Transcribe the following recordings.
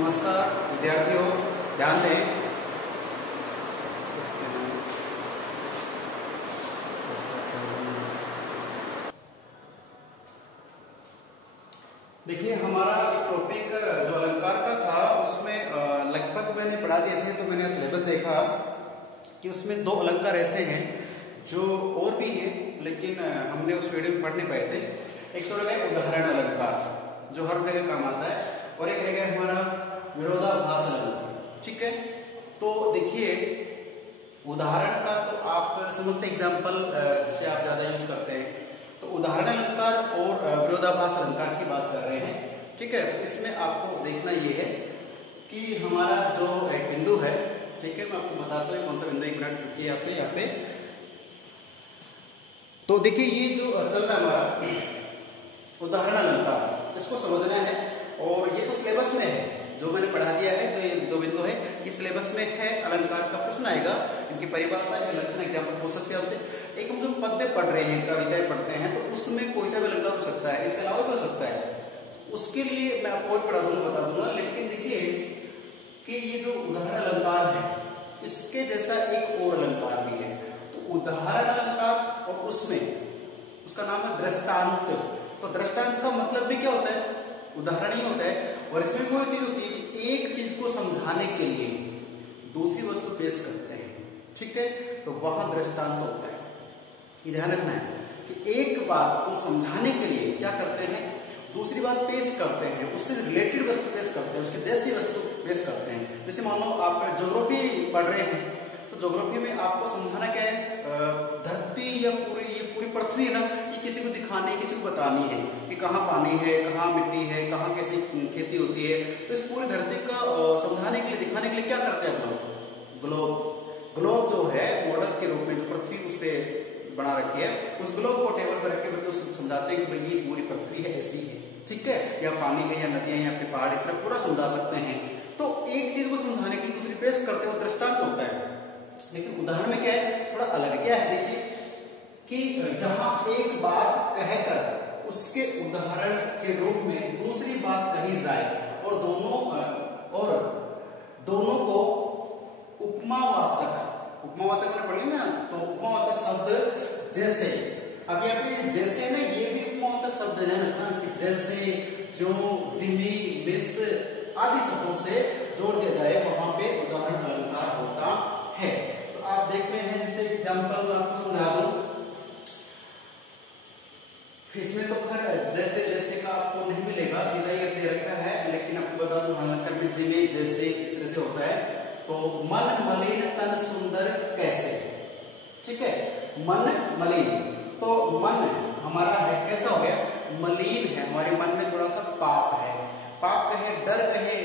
नमस्कार विद्यार्थियों, ध्यान दें। देखिए, हमारा टॉपिक जो अलंकार का था उसमें लगभग मैंने पढ़ा दिए थे। तो मैंने सिलेबस देखा कि उसमें दो अलंकार ऐसे हैं जो और भी हैं, लेकिन हमने उस वीडियो में पढ़ नहीं पाए थे। एक तो रहेगा उदाहरण अलंकार जो हर जगह काम आता है, और एक रहेगा हमारा विरोधाभास अलंकार। ठीक है, तो देखिए उदाहरण का तो आप समझते एग्जाम्पल जिसे आप ज्यादा यूज करते हैं, तो उदाहरण अलंकार और विरोधाभास अलंकार की बात कर रहे हैं। ठीक है, तो इसमें आपको देखना ये है कि हमारा जो एक बिंदु है, ठीक है, मैं आपको बताता हूँ कौन सा बिंदु। एक मिनट रुकिए यहाँ पे। तो देखिए ये जो चल रहा है हमारा उदाहरण अलंकार, इसको समझना है। और ये तो सिलेबस में है जो मैंने पढ़ा दिया है। जो ये दो बिंदु है ये सिलेबस में है। अलंकार का प्रश्न आएगा, इनकी परिभाषा है, लक्षण एग्जाम्पल हो सकते हैं आपसे। एक हम जो पद्य पढ़ रहे हैं, कविताएं पढ़ते हैं, तो उसमें कोई सा भी अलंकार हो सकता है, इसके अलावा भी हो सकता है। उसके लिए मैं आपको पढ़ा दूंगा, बता दूंगा। लेकिन देखिए कि ये जो उदाहरण अलंकार है इसके जैसा एक और अलंकार भी है। तो उदाहरण अलंकार और उसमें उसका नाम है दृष्टांत। तो दृष्टांत का मतलब भी क्या होता है? उदाहरण ही होता है। और इसमें कोई चीज होती है, एक चीज को समझाने के लिए दूसरी वस्तु पेश करते हैं। ठीक है, तो वहां दृष्टांत होता है। ये ध्यान रखना है कि एक बात को समझाने के लिए क्या करते हैं, दूसरी बात पेश करते हैं, उससे रिलेटेड वस्तु पेश करते हैं, उसके जैसी वस्तु पेश करते हैं। जैसे मान लो आप ज्योग्राफी पढ़ रहे हैं, तो ज्योग्राफी में आपको समझाना क्या है, धरती या ये पूरी पृथ्वी है ना, ये किसी को दिखानी, किसी को बतानी है कि कहाँ पानी है, कहाँ मिट्टी है, कहाँ कैसी खेती होती है। तो इस पूरी धरती का समझाने के लिए, दिखाने के लिए क्या करते हैं हम लोग? ग्लोब जो है मॉडल के रूप में जो पृथ्वी उस पर बना रखी है, उस ग्लोब को टेबल पर रख के बच्चों से समझाते हैं कि भाई ये पूरी पृथ्वी है, ऐसी है। ठीक है, या पानी है, या नदियां, या फिर पहाड़, इस तरह पूरा समझा सकते हैं। तो एक चीज को समझाने के लिए दूसरी पेश करते हैं, दृष्टांत होता है। लेकिन उदाहरण में क्या है, थोड़ा अलग क्या है। देखिए कि जहां एक बात कहकर उसके उदाहरण के रूप में दूसरी बात कही जाए, और दोनों को उपमावाचक में पढ़ ली ना, तो उपमावाचक शब्द जैसे, अब यहाँ पे जैसे ना, ये भी उपमावाचक शब्द है ना, कि जैसे, जो, जिमी, मिस आदि शब्दों से जोड़ दिया जाए, वहां पे उदाहरण अलंकार होता है। तो आप देख रहे हैं, जैसे एग्जाम्पल में आपको समझा दूं, इसमें तो खैर जैसे जैसे का आपको नहीं मिलेगा, सीधा ही दे रखा है, लेकिन आपको बता दूं अलंकार में जिमे जैसे इस तरह से होता है। तो मन मलिन तन सुंदर कैसे। ठीक है, मन मलिन, तो मन हमारा है कैसा हो गया, मलिन है। हमारे मन में थोड़ा सा पाप है, पाप कहे, डर कहे।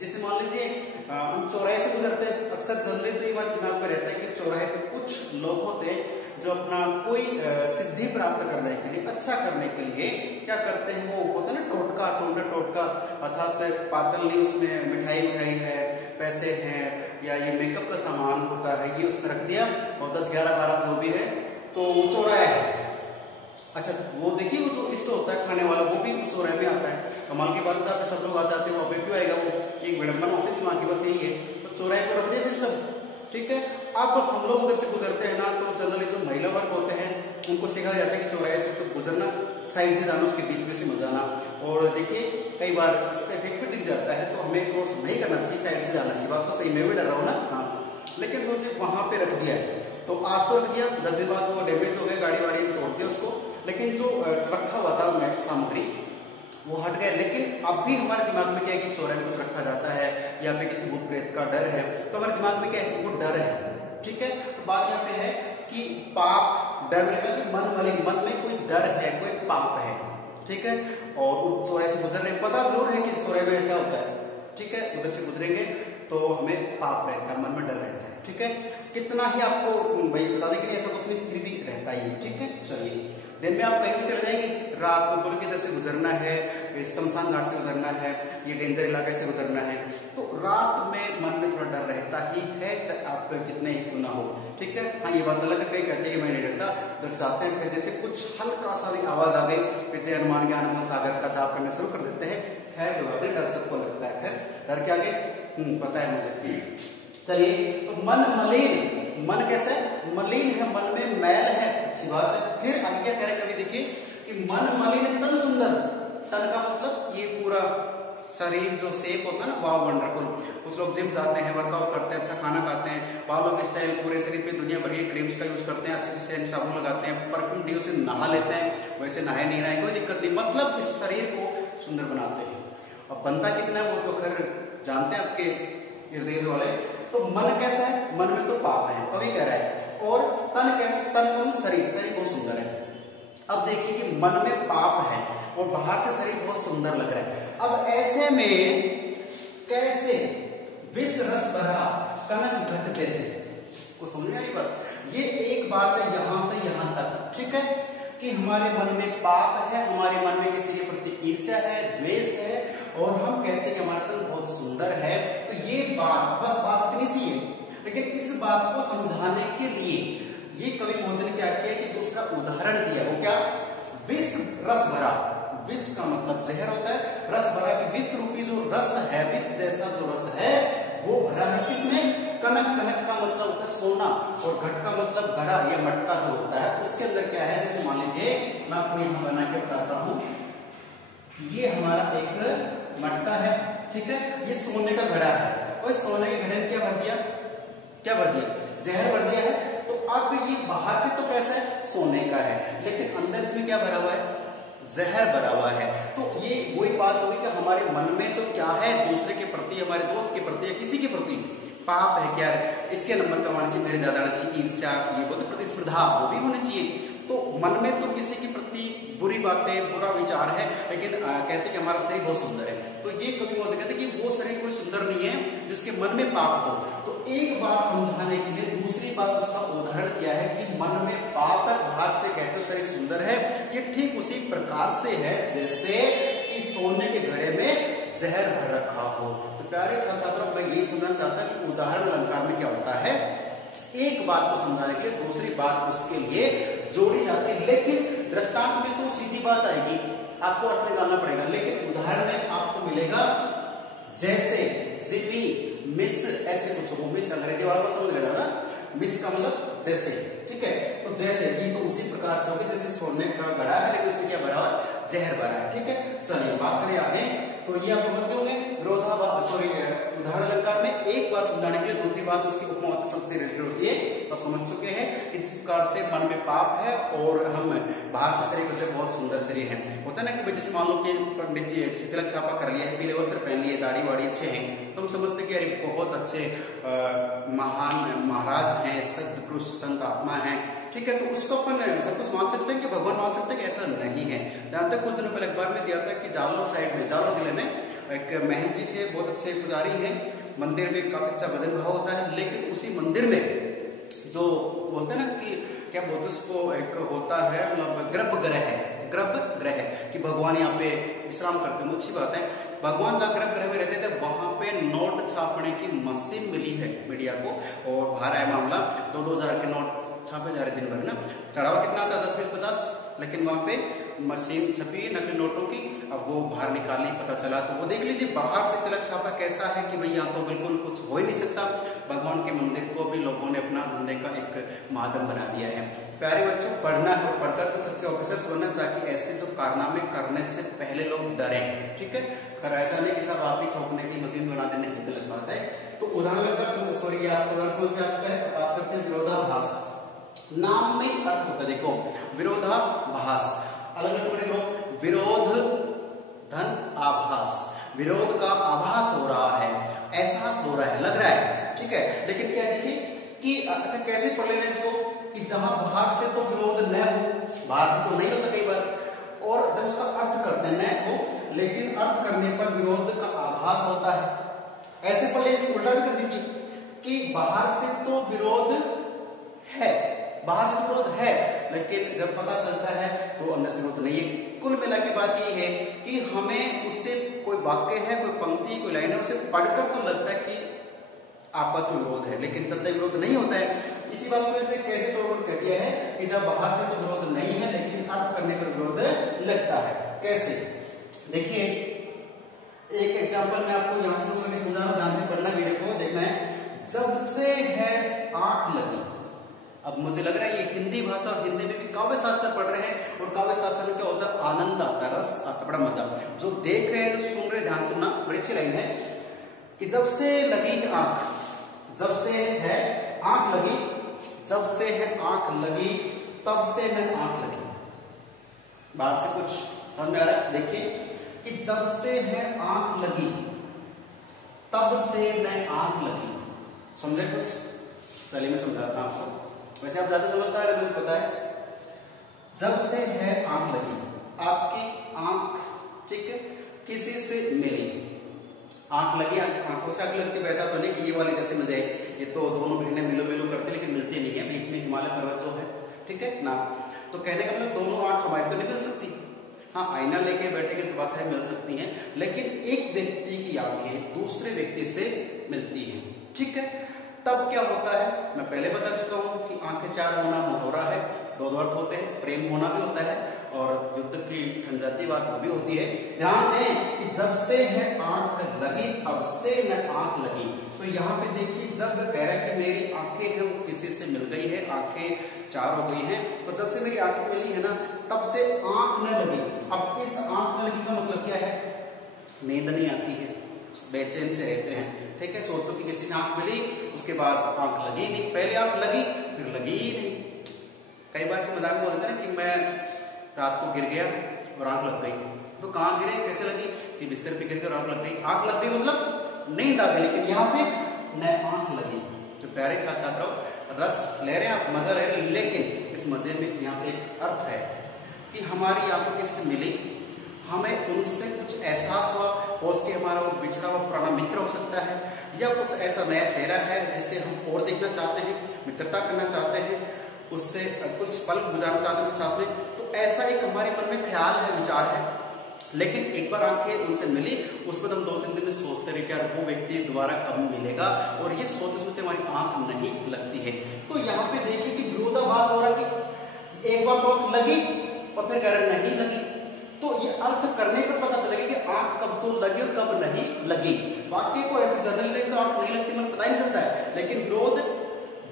जैसे मान लीजिए हम चौराहे से गुजरते हैं, अक्सर जनरली तो ये बात दिमाग में रहता है कि चौराहे पे कुछ लोग होते हैं जो अपना कोई सिद्धि प्राप्त करने के लिए, अच्छा करने के लिए क्या करते हैं, वो होता है ना टोटका, अर्थात पातल ली, उसमें मिठाई है, पैसे हैं, या ये मेकअप का सामान होता है, ये उसमें रख दिया, और 10, 11, 12 जो भी है, तो वो चौराहा है। अच्छा, वो देखिए वो जो इष्ट होता है खाने वाला, वो भी उस चौराहे में आता है। कमाल की बात है, सब लोग आ जाते हैं, वहां पे क्यों आएगा, वो एक विडंबना होती है दिमाग की, बस यही है। तो चौराहे पर रख दिया सिस्टम। ठीक है, अब हम लोग उधर से गुजरते हैं ना, तो जनरली जो महिला वर्ग होते हैं उनको सिखाया जाता है कि चौराहे से तो गुजरना, साइड से जाना, उसके बीच में से मत जाना। और देखिए कई बार इसका इफेक्ट भी दिख जाता है, तो हमें क्रॉस नहीं करना चाहिए, साइड से जाना चाहिए। बात तो सही, मैं भी डर रहा हूँ ना। हाँ, लेकिन सोचिए वहां पे रख दिया, तो आज तो रख दिया, 10 दिन बाद वो डैमेज हो गया, गाड़ी वाड़ी तोड़ दिया उसको, लेकिन जो रखा हुआ था सामग्री वो हट गया। लेकिन अब भी हमारे दिमाग में क्या है कि चौराहे में कुछ रखा जाता है, या फिर किसी भूत प्रेत का डर है, तो हमारे दिमाग में क्या है, वो डर है। ठीक है, तो बात यहाँ पे है कि पाप, डर लगा कि मन मलिन, मन में कोई डर है, कोई पाप है। ठीक है, और उस चौराहे से गुजरने पता जरूर है कि चौराहे में ऐसा होता है। ठीक है, उधर से गुजरेंगे तो हमें पाप रहता है, मन में डर रहता है। ठीक है, कितना ही आपको भाई बताने के लिए ऐसा कुछ नहीं, फिर भी रहता ही है। ठीक है, चलिए, दिन में आप कहीं भी चले जाएंगे, रात को बोल के इधर से गुजरना है, शमशान घाट से गुजरना है, ये डेंजर इलाके से गुजरना है, तो रात में मन में थोड़ा डर रहता ही है, चाहे आप कितने ही क्यों ना हो। ठीक है, हाँ ये बात अलग है, कहीं कहते हैं कि मैं नहीं डरता, दर्शाते हैं। फिर जैसे कुछ हल्का सा भी आवाज आ गई, जैसे हनुमान ज्ञान सागर का जाप करना शुरू कर देते हैं। खैर डर सबको लगता है, खैर डर के आगे पता है मुझे। चलिए, तो मन मलिन, मन कैसा है? मलिन है, मन में मैल है, अच्छी बात है। फिर आगे क्या कह रहे कभी देखिए कि मन मलिन तन सुंदर। तन का मतलब ये पूरा शरीर जो शेप होता है ना, वाव वंडरफुल। कुछ लोग जिम जाते हैं, वर्कआउट करते हैं, अच्छा खाना खाते हैं, बालों के स्टाइल पूरे शरीर पे दुनिया भर के क्रीम्स का यूज करते हैं, अच्छे से साबुन लगाते हैं, परफ्यूम डिओ से नहा लेते हैं, वैसे नहाए नहीं नहाए कोई दिक्कत नहीं, मतलब इस शरीर को सुंदर बनाते हैं। अब बनता कितना है वो तो खैर जानते हैं आपके इर्द गिर्द वाले। तो मन कैसा है? मन में तो पाप है, कवि कह रहा है। और तन कैसा? तन कौन? शरीर, शरीर बहुत सुंदर है। अब देखिए कि मन में पाप है और बाहर से शरीर बहुत सुंदर लग रहा है। अब ऐसे में कैसे विष रस भरा कनक घट जैसे, को समझ में आ रही बात? ये एक बात है यहां से यहां तक, ठीक है, कि हमारे मन में पाप है, हमारे मन में किसी के प्रति ईर्ष्या है, द्वेष है, और हम कहते हैं कि हमारा तन बहुत सुंदर है। तो ये बात, बस बात इतनी सी है, लेकिन इस बात को समझाने के लिए ये कवि महोदय ने क्या किया कि दूसरा उदाहरण दिया। वो क्या? विष रस भरा। विष का मतलब जहर होता है, रस भरा कि विष रूपी जो रस है, विष जैसा जो रस है वो भरा है किसमें? कनक। कनक का मतलब होता है सोना, और घट का मतलब घड़ा या मटका जो होता है, उसके अंदर क्या है? जैसे मान लीजिए मैं आपको यहाँ बना के बताता हूँ, ये हमारा एक मटका है, ठीक है, ये सोने का घड़ा है, और सोने के घड़े में क्या भर दिया? क्या भर दिया? जहर भर दिया है। तो अब ये बाहर से तो कैसा है? सोने का है, लेकिन अंदर इसमें क्या भरा हुआ है? जहर भरा हुआ है। तो ये वही बात होगी कि हमारे मन में तो क्या है? दूसरे के प्रति, हमारे दोस्त के प्रति या किसी के प्रति पाप है। क्या है? इसके नंबर कमाने से मेरे ज्यादा आना चाहिए, ईर्ष्या, ये बोलते प्रतिस्पर्धा, वो भी होनी चाहिए। तो मन में तो किसी के प्रति बुरी बातें, बुरा विचार है, लेकिन कहते हैं कि हमारा शरीर बहुत सुंदर है। तो ये कभी बहुत कहते हैं कि वो शरीर कोई सुंदर नहीं है जिसके मन में पाप हो। तो एक बात समझाने के लिए दूसरी बात उसका उदाहरण दिया है कि मन में पाप है, बाहर से कहते हो शरीर सुंदर है। ये ठीक उसी प्रकार से है जैसे कि सोने के घड़े में जहर भर रखा हो। तो प्यारे छात्रों, मैं यही समझना चाहता कि उदाहरण अलंकार में क्या होता है? एक बात को समझाने के लिए दूसरी बात उसके लिए जोड़ी जाती है, लेकिन दृष्टांत में तो सीधी बात आएगी, आपको अर्थ निकालना पड़ेगा। लेकिन उदाहरण में आपको मिलेगा जैसे, जिपी, मिस, ऐसे कुछ हो। मिस अंग्रेजी वाला को समझ लेना ना, मिस का मतलब जैसे, ठीक है। तो जैसे ये तो उसी प्रकार से होगा जैसे सोने का घड़ा है, लेकिन उसमें क्या भरा हुआ? जहर भरा है, ठीक है। चलिए बात करें आगे, तो ये आप समझ गए होंगे विरोधाभास, सॉरी, उदाहरण अलंकार में एक बात समझाने के लिए दूसरी बात उसकी उपमा सबसे रिलेटेड होती है। आप समझ चुके हैं कि जिस प्रकार से मन में पाप है और हम बाहर से शरीर से बहुत सुंदर शरीर है। होता है ना कि जैसे मान लो कि पंडित जी तिलक छापा कर लिया है, पीले वस्त्र पहन लिए, दाढ़ी वाड़ी अच्छे हैं, तो हम समझते हैं कि अरे बहुत अच्छे महान महाराज हैं, सत्पुरुष संत आत्मा है, ठीक है। तो उसको अपन सब कुछ मान सकते हैं कि भगवान मान सकते हैं कि ऐसा नहीं है। जहां तक कुछ दिनों पहले अखबार में दिया था कि जालौर साइड में, जालौर जिले में एक महंत जी थे, बहुत अच्छे पुजारी हैं, मंदिर में काफी अच्छा भजन भाव होता है, लेकिन उसी मंदिर में जो बोलते हैं ना कि क्या बोलते उसको, एक होता है मतलब गर्भगृह है, गर्भगृह कि भगवान यहाँ पे विश्राम करते हैं। अच्छी बात है, भगवान जहाँ गर्भगृह में रहते थे वहां पे नोट छापने की मशीन मिली है मीडिया को, और बाहर आया मामला 2-2 हजार के नोट छापे जा रहे दिन भर ना। चढ़ावा कितना था? 10-20-50, लेकिन वहां पे मशीन छपी नकली नोटों की। अब वो बाहर निकाली, पता चला, तो वो देख लीजिए बाहर से तिलक छापा कैसा है कि भाई यहाँ तो बिल्कुल कुछ हो ही नहीं सकता। भगवान के मंदिर को भी लोगों ने अपना धंधे का एक माध्यम बना दिया है। प्यारे बच्चों, पढ़ना है और पढ़कर कुछ अच्छे ऑफिसर्स बनना, ताकि ऐसे जो कारनामे करने से पहले लोग डरे, ठीक है। अगर ऐसा नहीं कि सब आप ही छापने की मशीन बना देने की गलत बात है। तो उदाहरण लगकर, सॉरी, आप उदाहरण समझ में आ चुका है। बात करते हैं विरोधाभास। नाम में अर्थ होता है, देखो विरोधाभास, अलग अलग टुकड़े करो। विरोध धन आभास, विरोध का आभास हो रहा है, एहसास हो रहा है, लग रहा है, ठीक है। लेकिन क्या देखिए कि अच्छा कैसे पढ़ लेना इसको कि जहां बाहर से तो विरोध न हो, बाहर से तो नहीं होता कई बार, और जब उसका अर्थ करते हैं न हो, लेकिन अर्थ करने पर विरोध का आभास होता है। ऐसे पढ़ ले, इसको उल्टा भी कर दीजिए कि बाहर से तो विरोध है, बाहर से विरोध है, लेकिन जब पता चलता है तो अंदर से विरोध नहीं है। कुल मिला के बात ये है कि हमें उससे कोई वाक्य है, कोई पंक्ति, कोई लाइन है, उसे पढ़कर तो लगता है कि आपस में विरोध है, लेकिन सच्चा विरोध नहीं होता है। इसी बात को इसने कैसे तोड़ कह दिया है कि जब बाहर से तो विरोध नहीं है, लेकिन अर्थ करने पर विरोध लगता है। कैसे? देखिए, एक एग्जांपल मैं आपको यहां से करके समझा रहा हूं, ध्यान से पढ़ना, वीडियो को देखना है। जब से है आंख लगी। अब मुझे लग रहा है ये हिंदी भाषा और हिंदी में भी काव्य शास्त्र पढ़ रहे हैं, और काव्य शास्त्र में क्या होता है, आनंद आता है, रस आता है, बड़ा मजा। जो देख रहे हैं, जो सुन रहे, ध्यान सुनना, बड़ी अच्छी लाइन है कि जब से लगी आंख, जब से है आंख लगी, जब से है आंख लगी, तब से है आंख लगी। बाहर से कुछ समझ में आ रहा है? देखिए कि जब से है आंख लगी, तब से न आंख लगी। समझे कुछ? चलिए मैं समझाता हूं आपको। वैसे आप ज्यादा समझता है, मुझे पता है। जब से है आंख लगी, आपकी आंख, ठीक है, किसी से मिली, आंख लगी, आंखों से आंख लगती। वैसा तो नहीं कि ये वाली जैसे मिल जाए, ये तो दोनों बहनें मिलो मिलो करती, लेकिन मिलती नहीं है। बीच में हिमालय पर्वत जो है, ठीक है ना, तो कहने का मतलब दोनों आंख हमारी तो नहीं मिल सकती। हाँ, आईना लेके बैठेंगे तो बात है, मिल सकती है, लेकिन एक व्यक्ति की आंखें दूसरे व्यक्ति से मिलती हैं, ठीक है। तब क्या होता है, मैं पहले बता चुका हूं कि आंखें चार होना मुहावरा है, दो अर्थ होते हैं, प्रेम होना भी होता है, और युद्ध की ठंजाती बात वो भी होती है। ध्यान दें कि जब से है आंख लगी, तब से न आंख लगी। तो यहाँ पे देखिए, जब कह रहा है कि मेरी आंखें हैं वो किसी से मिल गई है, आंखें चार हो गई हैं, तो जब से मेरी आंखें मिली है ना, तब से आंख न लगी। अब इस आंख न लगी का मतलब क्या है? नींद नहीं आती है, बेचैन से रहते हैं, ठीक है। सोचो कि किसी से आंख मिली, उसके बाद आंख लगी नहीं, पहले आंख लगी फिर लगी ही नहीं। कई बार से मजाक में बोलते हैं कि मैं रात को गिर गया और आंख लग गई, तो कहां गिरे, कैसे लगी, कि बिस्तर पे गिर कर आंख लग गई। आंख लग गई मतलब नींद आ गई, लेकिन यहाँ पे न आंख लगी। तो प्यारे छात्र छात्राओं, रस ले रहे हैं आप, मजा ले रहे हैं, लेकिन इस मजे में यहाँ पे एक अर्थ है कि हमारी आंखें किससे मिली, हमें उनसे कुछ एहसास हुआ, हो उसके हमारा वो बिछड़ा हुआ पुराना मित्र हो सकता है, या कुछ ऐसा नया चेहरा है जिसे हम और देखना चाहते हैं, मित्रता करना चाहते हैं, उससे कुछ पल गुजारना चाहते हैं साथ में। तो ऐसा एक हमारे मन में ख्याल है, विचार है, लेकिन एक बार आंखें उनसे मिली, उसमें हम 2-3 दिन सोचते रहे कि यार वो व्यक्ति दोबारा कब मिलेगा, और ये सोचते सोचते हमारी आंख नहीं लगती है। तो यहाँ पे देखिए कि विरोधाभास हो रहा है कि एक बार आंख लगी और फिर कह रहे नहीं लगी। तो ये अर्थ करने पर पता चलेगा कि आंख कब तो लगी और कब नहीं लगी। वाक्य को ऐसे जनरल लेंगे तो आंख नहीं लगती, मतलब पता ही नहीं चलता है, लेकिन विरोध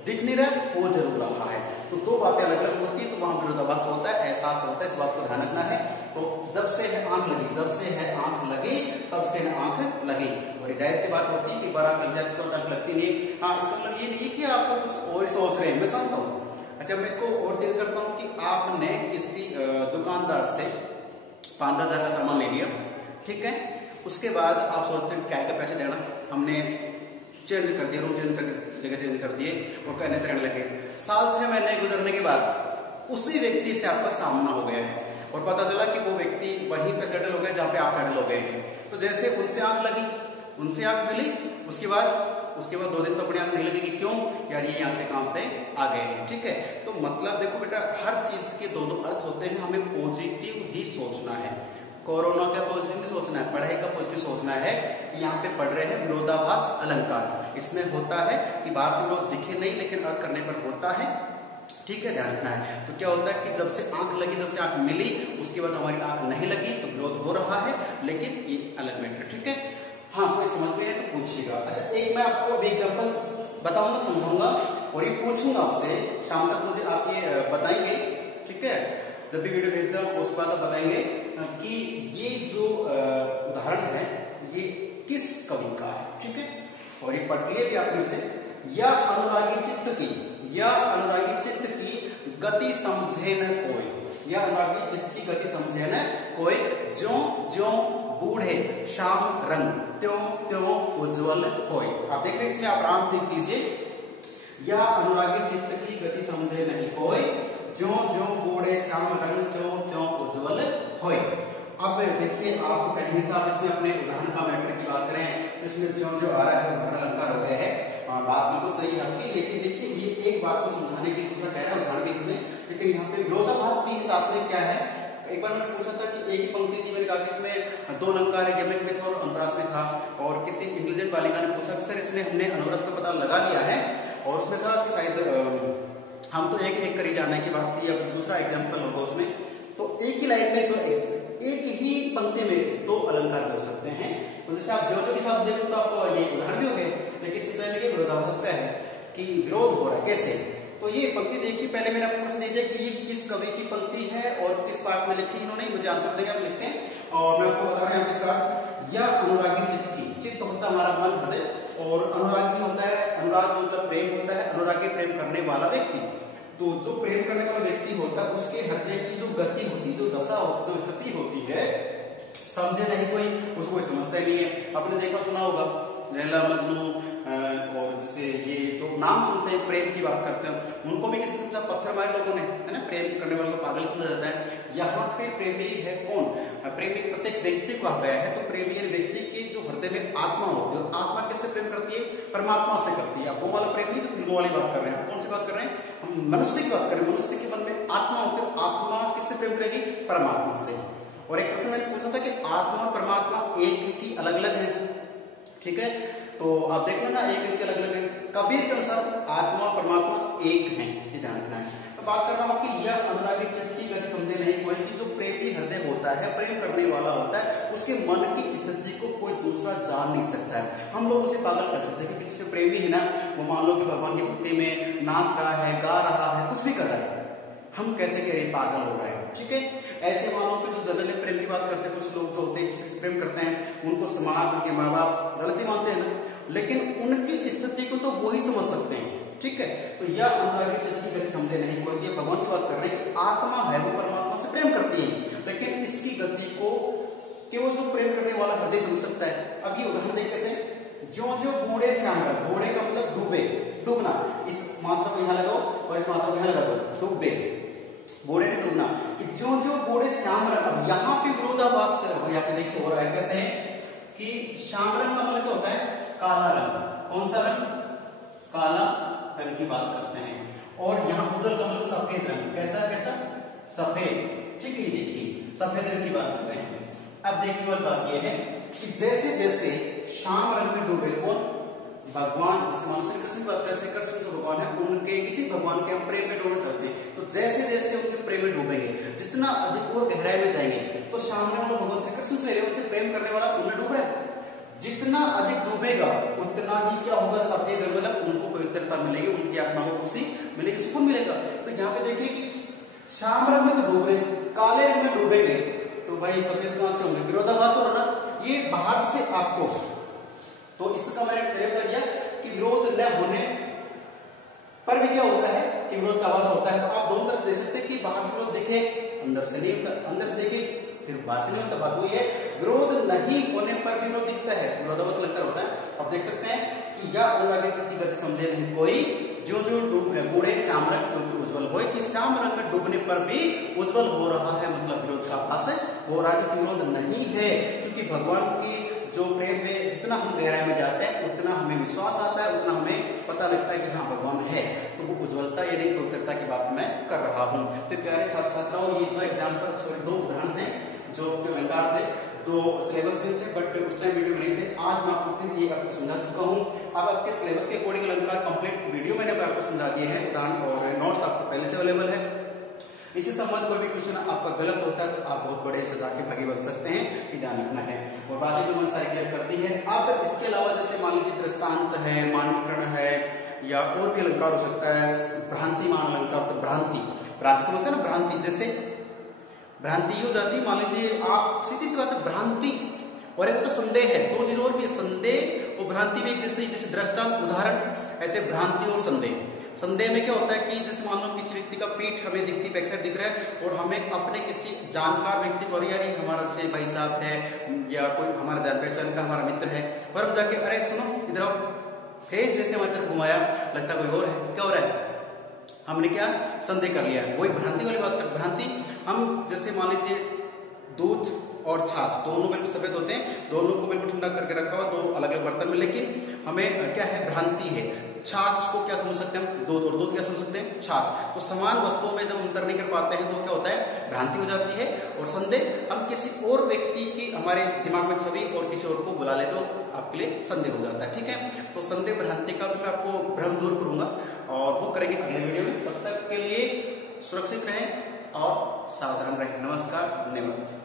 दिख नहीं रहा, हो जरूर रहा है। तो दो बातें अलग अलग होती है, तो वहां विरोधाभास होता है, एहसास होता है, इस बात को ध्यान रखना है। तो जब से है आंख लगी, जब से है आंख लगी, तब से है आंख लगी। और जाहिर सी बात होती है कि बार आंख लग जाए तो आंख लगती नहीं। हाँ, इसका मतलब ये नहीं कि आप कुछ और सोच रहे हैं, मैं समझता हूँ। अच्छा, मैं इसको और चेंज करता हूँ कि आपने किसी दुकानदार से 5-10 हजार का सामान ले लिया, ठीक है। उसके बाद आप सोचते हैं क्या का पैसे देना, हमने चेंज कर दिया, रूम चेंज कर जगह चेंज कर दिए, और कहने रहने लगे। 7-6 महीने गुजरने के बाद उसी व्यक्ति से आपका सामना हो गया है, और पता चला कि वो व्यक्ति वहीं पे सेटल हो गया जहां पे आप सेटल हो गए हैं। तो जैसे उनसे आंख लगी, उनसे आंख मिली, उसके बाद 2 दिन तो अपने आंख नहीं लगेगी। क्यों? यार ये यहाँ से काम पे आ गए हैं, ठीक है। तो मतलब देखो बेटा, हर चीज के दो अर्थ होते हैं, हमें पॉजिटिव ही सोचना है। कोरोना का पॉजिटिव नहीं सोचना है, पढ़ाई का पॉजिटिव सोचना है। यहाँ पे पढ़ रहे हैं विरोधाभास अलंकार, इसमें होता है कि बाहर से विरोध दिखे नहीं, लेकिन अर्थ करने पर होता है, ठीक है, ध्यान रखना है। तो क्या होता है कि जब से आंख लगी, जब से आंख मिली, उसके बाद हमारी आंख नहीं लगी, तो विरोध हो रहा है, लेकिन ये अलग मैटर, ठीक है। हाँ, कोई समझ में है तो पूछिएगा। अच्छा, एक मैं आपको अभी एग्जाम्पल बताऊंगा, समझाऊंगा, और ये पूछूंगा आपसे, शाम तक मुझे आप ये बताएंगे, ठीक है। जब भी वीडियो भेज जाऊं उसके बाद आप बताएंगे कि ये जो उदाहरण है ये किस कवि का है, ठीक है। और ये पढ़ लिए भी आपने से, या अनुरागी चित्त की, या अनुरागी चित्त की गति समझे न कोई, या अनुरागी चित्त की गति समझे न कोई, ज्यों ज्यों बूढ़े श्याम रंग, त्यों त्यों उज्जवल होय। आप देख रहे हैं इसमें, आप आराम देख लीजिए, या अनुरागी चित्त की गति समझे नहीं कोई, ज्यों ज्यों बूढ़े श्याम रंग, त्यों त्यों उज्जवल होय। अब देखिए, आप कहीं साहब इसमें अपने उदाहरण का मैटर की बात करें तो इसमें ज्यों ज्यों आ रहा है उदाहरण अलंकार हो गया है, बात बिल्कुल सही है आपकी। लेकिन देखिए, ये एक बात को समझाने के लिए दूसरा कह रहा है उदाहरण भी इसमें, लेकिन यहाँ पे विरोधाभास भी साथ में क्या है। एक बार मैंने पूछा था कि एक ही पंक्ति थी, मैंने कहा कि इसमें 2 अलंकार है, यमक में था और अनुप्रास में था, और किसी इंटेलिजेंट बालिका ने पूछा कि सर इसमें हमने अनुप्रास का पता लगा लिया है, और उसमें कहा कि शायद हम तो एक एक करी जाने की बात थी, अगर दूसरा एग्जाम्पल होगा उसमें तो एक ही लाइन में एक ही पंक्ति में 2 अलंकार हो सकते हैं। तो जैसे आप जो भी शब्द देखो तो आपको ये उदाहरण भी हो गए, लेकिन सिंचाई में विरोधाभास क्या है कि विरोध हो रहा है कैसे। तो ये पंक्ति देखिए, पहले मैंने आपको प्रश्न दिया कि ये किस कवि की पंक्ति है और किस पाठ में लिखी इन्होंने, मुझे आंसर देंगे, आप लिखते हैं। और मैं आपको बता रहा हूँ इसका, यह अनुरागी चित्त की, चित्त होता है हमारा मन हृदय, और अनुरागी होता है, अनुराग मतलब प्रेम होता है, अनुरागी प्रेम करने वाला व्यक्ति। तो जो प्रेम करने वाला व्यक्ति होता है उसके हृदय की जो गति होती है, जो दशा होती, जो स्थिति होती है, समझे नहीं कोई, उसको कोई समझता ही नहीं है। आपने देखा सुना होगा लैला मजनू, और जैसे ये जो नाम सुनते हैं प्रेम की बात करते हैं, उनको भी किसी से पत्थर मारे लोगों ने, है ना, प्रेम करने वालों को पागल समझा जाता है। यहाँ पे प्रेमी है कौन, प्रेमी प्रत्येक व्यक्ति को कहा गया है। तो प्रेमी व्यक्ति की जो हृदय में आत्मा होती है, आत्मा किससे प्रेम करती है, परमात्मा से करती है। वो वाला प्रेम नहीं जो फिल्मों वाली बात कर रहे हैं, कौन सी बात कर रहे हैं, हम मनुष्य की बात कर रहे हैं। मनुष्य के मन में आत्मा होती है, आत्मा किससे प्रेम करेगी, परमात्मा से। और एक प्रश्न मैंने पूछा था कि आत्मा और परमात्मा एक ही अलग अलग है, ठीक है, तो आप देख लो ना, एक एक अलग अलग है। कबीर के अनुसार आत्मा और परमात्मा एक हैं, ये ध्यान रखना है। तो बात कर रहा हूं कि यह अनुरागी चित्त की गति समझे नहीं कोई, कि जो प्रेमी हृदय होता है, प्रेम करने वाला होता है, उसके मन की स्थिति को कोई दूसरा जान नहीं सकता है। हम लोग उसे पागल कर सकते हैं, क्योंकि जिससे प्रेमी है ना, वो मान लो कि भगवान की भक्ति में नाच रहा है, गा रहा है, कुछ भी कर रहा है, हम कहते हैं कि ये पागल हो रहा है, ठीक है। ऐसे मानो कि जो जनरली प्रेम की बात करते हैं, कुछ लोग जो होते हैं किसी से प्रेम करते हैं, उनको समाज, उनके माँ बाप गलती मानते हैं ना, लेकिन उनकी स्थिति को तो वो ही समझ सकते हैं, ठीक है। तो यह अनुरागी चित्त की गति समझे नहीं कोई, ये भगवान की बात कर रहे हैं कि आत्मा है वो परमात्मा से प्रेम करती है, लेकिन इसकी गति को केवल जो प्रेम करने वाला हृदय समझ सकता है। अब ये उदाहरण देख कैसे, जो जो बूढ़े श्याम, बूढ़े का मतलब डूबे, डूबना, इस मात्रा को यहाँ लगाओ और इस मात्रा को यहाँ लगा दो, डूबे, बूढ़े ने डूबना, कि जो जो बूढ़े श्याम रंग, यहाँ पे विरोधाभास यहाँ पे देखिए हो रहा है कैसे कि श्याम रंग का मतलब क्या होता है, काला रंग। कौन सा रंग, काला रंग की बात करते हैं। और यहाँ उज्जवल का मतलब सफेद रंग, कैसा कैसा, सफेद, ठीक है। देखिए सफेद रंग की बात कर रहे हैं। अब देखने वाली बात यह है कि जैसे जैसे श्याम रंग में डूबे कौन, भगवान, जैसे मान श्री कृष्ण की बात करें, श्री कृष्ण जो भगवान है, उनके किसी भगवान के हम प्रेम में डूबना चाहते हैं, तो जैसे जैसे उनके प्रेम में डूबेंगे, जितना अधिक और गहराई में जाएंगे, तो सामने वाला भगवान श्री कृष्ण से ले रहे, उनसे प्रेम करने वाला उनमें डूब रहा है, जितना अधिक डूबेगा उतना ही क्या होगा, सफेद रंग, मतलब उनको पवित्रता मिलेगी, उनकी आत्मा को खुशी मिलेगी, सुकून मिलेगा। तो यहाँ पे देखिए कि श्याम रंग में तो डूब रहे, काले रंग में डूबेंगे, तो भाई सफेद कहां से होंगे, विरोधाभास हो रहा ना, ये बाहर से आपको, तो इसका मैंने बता दिया कि विरोध न होने पर भी क्या होता है कि विरोध का आवाज होता है। तो आप दोनों तरफ देख सकते हैं कि बाहर से विरोध दिखे, अंदर से नहीं होता, अंदर से देखे फिर बाहर से नहीं होता। बात वही है, विरोध नहीं होने पर भी विरोध दिखता है, विरोधाभास लगता होता है। आप देख सकते हैं कि यह अनुरागी चित्त की गति समझे नहीं कोई, जो जो बूढ़े श्याम रंग क्योंकि उज्जवल हो, कि श्याम रंग में डूबने पर भी उज्जवल हो रहा है, मतलब विरोध का आभास हो रहा है, विरोध नहीं है, क्योंकि भगवान की जो प्रेम में जितना हम गहराई में जाते हैं उतना हमें विश्वास आता है, उतना हमें पता लगता है कि हाँ भगवान है, तो वो उज्ज्वलता यानी पवित्रता की बात मैं कर रहा हूँ। तो प्यारे छात्र छात्राओं, ये दो एग्जाम्पल, सॉरी दो उदाहरण थे जो अलंकार थे, जो सिलेबस में थे बट उस टाइम वीडियो में नहीं थे। आज मैं आपको फिर ये आपको समझा चुका हूँ। अब आपके सिलेबस के अकॉर्डिंग अलंकार कंप्लीट वीडियो मैंने आपको समझा दिए हैं, उदाहरण और नोट्स आपको पहले से अवेलेबल है। इसी संबंध कोई भी क्वेश्चन आपका गलत होता है तो आप बहुत बड़े सजा के भागी बन सकते हैं, ध्यान रखना है। और बातें जो मन सारी क्लियर करती है। अब इसके अलावा जैसे मान लीजिए दृष्टांत है, मानवीकरण है, या और भी अलंकार हो सकता है, भ्रांतिमान अलंकार, तो भ्रांति, भ्रांति समझते हैं ना, भ्रांति, जैसे भ्रांति हो जाती है, मान लीजिए आप सीधी सी बात है, भ्रांति और एक तो संदेह है, दो चीज और भी, संदेह और भ्रांति भी एक जैसे, जैसे दृष्टांत उदाहरण, ऐसे भ्रांति और संदेह। संदेह में क्या होता है कि जैसे मान लो किसी व्यक्ति का पीठ हमें दिखती, बैक साइड दिख रहा है, और हमें अपने किसी जानकार व्यक्ति को, यार हमारा से भाई साहब है या कोई हमारा जान पहचान का हमारा मित्र है, और हम जाके अरे सुनो इधर आओ, फेस जैसे हमारी तरफ घुमाया, लगता कोई और है, क्या हो रहा है, हमने क्या संदेह कर लिया। वही भ्रांति वाली बात कर, भ्रांति हम जैसे मान लीजिए दूध और छाछ दोनों बिल्कुल सफेद होते हैं, दोनों को बिल्कुल ठंडा करके रखा हुआ, दो अलग अलग बर्तन में, लेकिन हमें क्या है, भ्रांति है। छाछ को क्या समझ सकते हैं हम, दूध, और दूध क्या समझ सकते हैं, छाछ। तो समान वस्तुओं में जब अंतर नहीं कर पाते हैं तो क्या होता है, भ्रांति हो जाती है। और संदेह, हम किसी और व्यक्ति की हमारे दिमाग में छवि और किसी और को बुला ले तो आपके लिए संदेह हो जाता है, ठीक है। तो संदेह भ्रांति का भी मैं आपको भ्रम दूर करूंगा और वो करेंगे अगले वीडियो में। तब तक के लिए सुरक्षित रहें और सावधान रहें। नमस्कार, धन्यवाद।